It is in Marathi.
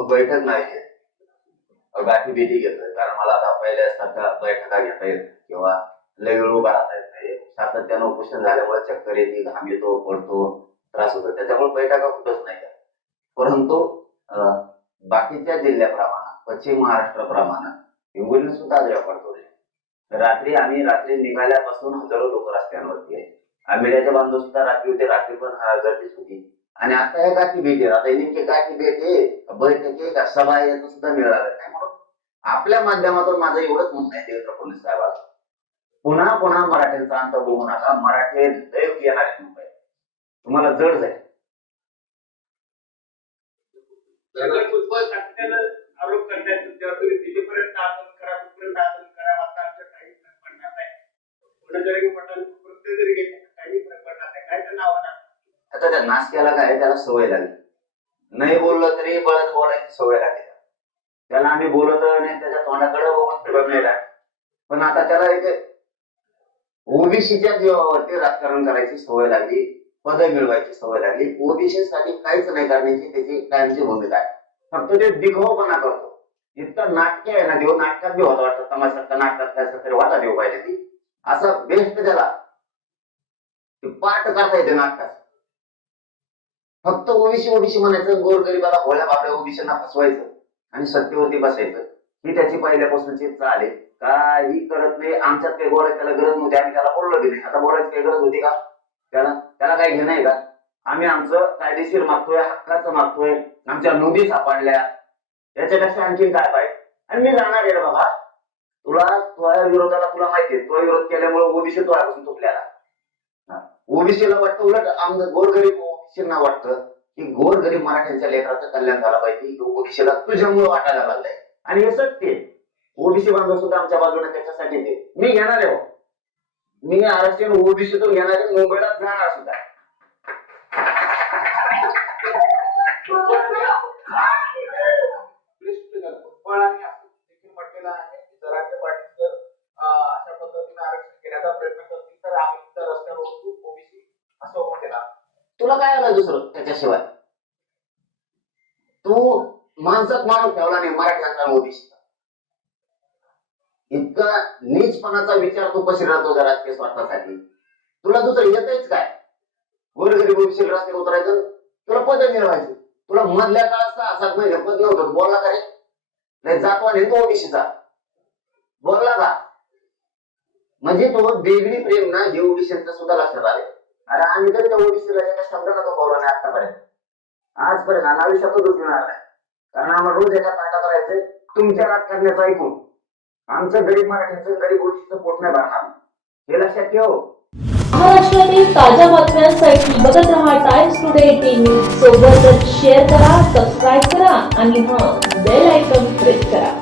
बैठक नाही घेत गाठी भीती घेतोय. कारण मला आता पहिल्यासारख्या बैठका घेता येत किंवा लय वेळ उभा राहता येत नाही. सातत्यानं उपोषण झाल्यामुळे चक्कर येते घाम येतो पडतो त्रास होतो. त्याच्यामुळे बैठका कुठंच नाही परंतु अं, बाकीच्या जिल्ह्याप्रमाणे पश्चिम महाराष्ट्राप्रमाणे हिंगोलीने सुद्धा आज रेकॉर्ड तोडले. रात्री आम्ही रात्री निघाल्यापासून हजारो लोक रस्त्यांवरती आहे आंबेड्याच्या बांधव सुद्धा रात्री होते. रात्री पण गर्दीच होती. आणि आता हे गाठी भेटी आता हे नेमके गाठी भेट आहे का का सभा याचं सुद्धा मिळालं काय म्हणून. आपल्या माध्यमातून माझं एवढंच म्हणणं आहे देवेंद्र फडणवीस साहेबाला. पुन्हा पुन्हा मराठ्यांचा अंत बघू नका मराठी दैव येणार आहे मुंबई तुम्हाला जड जाईल. आरोप करतायत तुमच्यावर आंदोलन करा कुठपर्यंत आंदोलन करा. मात्र आमच्या काही पडणार नाही. आता त्या नाश्त्याला काय त्याला सवय लागली. नाही बोललं तरी बळत बोलायची सवय लागली. त्याला आम्ही बोलत नाही त्याच्या तोंडाकडे बघून फिरत नाही पण आता त्याला एक ओबीसीच्या जीवावरती राजकारण करायची सवय लागली पद मिळवायची सवय लागली. ओबीसी साठी काहीच नाही करण्याची त्याची कायमची भूमिका आहे. फक्त ते दिखावपणा करतो. इतकं नाट्य आहे ना देव नाटकात बी होता वाटतं तमाशात नाटकात काय तरी वाटा देऊ पाहिजे ती. असं बेस्ट त्याला. पाठ करता येते नाटकात फक्त ओबीसी ओबीसी म्हणायचं गोरगरीबाला भोळ्या बाबड्या ओबीसींना फसवायचं आणि सत्तेवरती बसायचं. ही त्याची पहिल्यापासूनची चाल आहे. काही करत नाही. आमच्यात काही बोलायची त्याला गरज नव्हती. आम्ही त्याला बोललो बी नाही. आता बोलायची काही गरज होती का? त्याला त्याला काही घेणं आहे का? आम्ही आमचं कायदेशीर मागतोय हक्काचं मागतोय. आमच्या नोंदी सापडल्या. याच्यापेक्षा आणखीन काय पाहिजे? आणि मी जाणार आहे बाबा. तुला तुझ्या विरोधाला तुला माहितीये तो विरोध केल्यामुळे ओबीसी तुझ्यापासून तुटल्याला ओबीसीला वाटतं उलट आमचं गोरगरीब ओबीसींना वाटतं की गोरगरीब मराठ्यांच्या लेकराचं कल्याण झालं पाहिजे. ओबीसीला तुझ्यामुळे वाटायला लागलंय. आणि हे सत्य आहे. ओबीसी बांधव सुद्धा आमच्या बाजूने त्याच्यासाठी मी घेणार आहे हो. मी आरक्षण ओबीसीतून घेणार आहे मुंबईला जाणार सुद्धा फुटबॉल आणि असं देखील म्हटलेलं आहे की जरांगे पाटील जर अं, अशा पद्धतीने आरक्षण घेण्याचा प्रयत्न करतील तर आम्ही सुद्धा रस्त्यावर उतरू ओबीसी असं म्हटलेलं आहे. तुला काय आलं दुसरं त्याच्याशिवाय? तू माणसात माणूस ठेवला नाही मराठ्यांचा ओबीसीचा इतका नीचपणाचा विचार तू कशी राहतो जरा राजकीय स्वार्थासाठी? तुला दुसरं येतच काय? गोरगरीब ओबीसी रस्त्यावर उतरायचं तुला पद मिळवायचं. तुला मधल्या काळात सहा सात महिने पद नव्हतं. बोलला का रे? नाही जातो तो ओबीसीचा बोलला का? म्हणजे तो बेगडी प्रेम ना हे ओबीसीचं सुद्धा लक्षात आले अरे आम्ही तरी त्या ओबीसीला एका शब्दाला तो बोलला नाही आतापर्यंत? आजपर्यंत आणि आयुष्यातच उठणार नाही. कारण आम्हाला रोज एका ताटात राहायचंय तुमच्या राजकारण्याचं ऐकून. आमचं गरीब मराठ्यांचं गरीब ओबीसीचं पोट नाही भरणार. हे लक्षात ठेव. महाराष्ट्रातील ताज्या बातम्यांसाठी बघत रहा टाइम्स टुडे टीव्ही सोबतच शेअर करा सबस्क्राईब करा आणि हा बेल आयकॉन प्रेस करा.